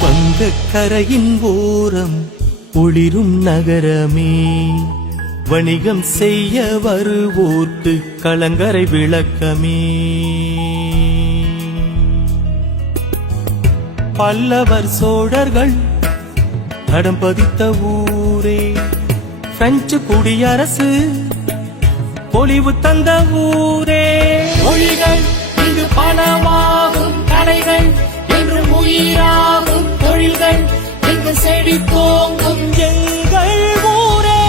வங்க கரையின் ஓரம் ஒளிரும் நகரமே. வணிகம் செய்ய வருவோர்க்கு கலங்கரை விளக்கமே. பல்லவர் சோழர்கள் தடம் பதித்த ஊரே. பிரெஞ்சு குடியரசு. பொலிவு தந்த ஊரே. மொழிகள் இது பணமாகும் கலைகள் என்று உயிராகும் தொழில்கள் இங்கு செடி தோங்கும் எங்கள் ஊரே.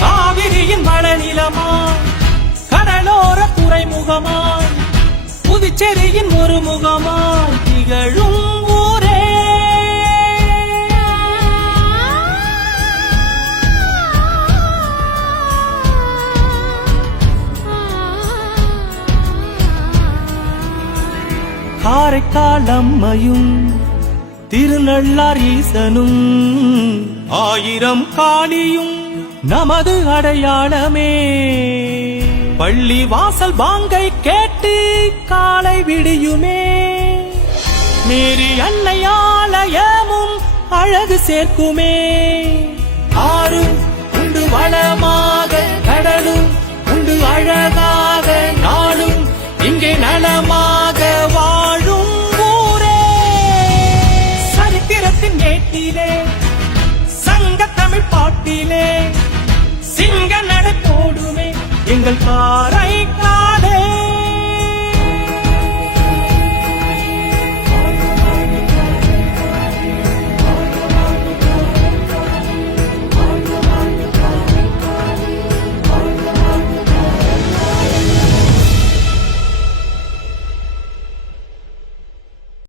காவிரியின் மழநிலமாய் கடலோர துறைமுகமாய் புதுச்சேரியின் ஒரு முகமாய் திகழும் காரைக்கால் அம்மையும் திருநள்ளார் ஈசனும் ஆயிரம் காளியும் நமது அடையாளமே. பள்ளி வாசல் பாங்கை கேட்டு காலை விடியுமே. மீறி அன்னையாலயமும் அழகு சேர்க்குமே. ஆறும் உண்டு வளமாக கடலும் உண்டு அழகாக மேட்டிலே சங்க தமிழ் பாட்டிலே சிங்க நடை போடுமே எங்கள் காரை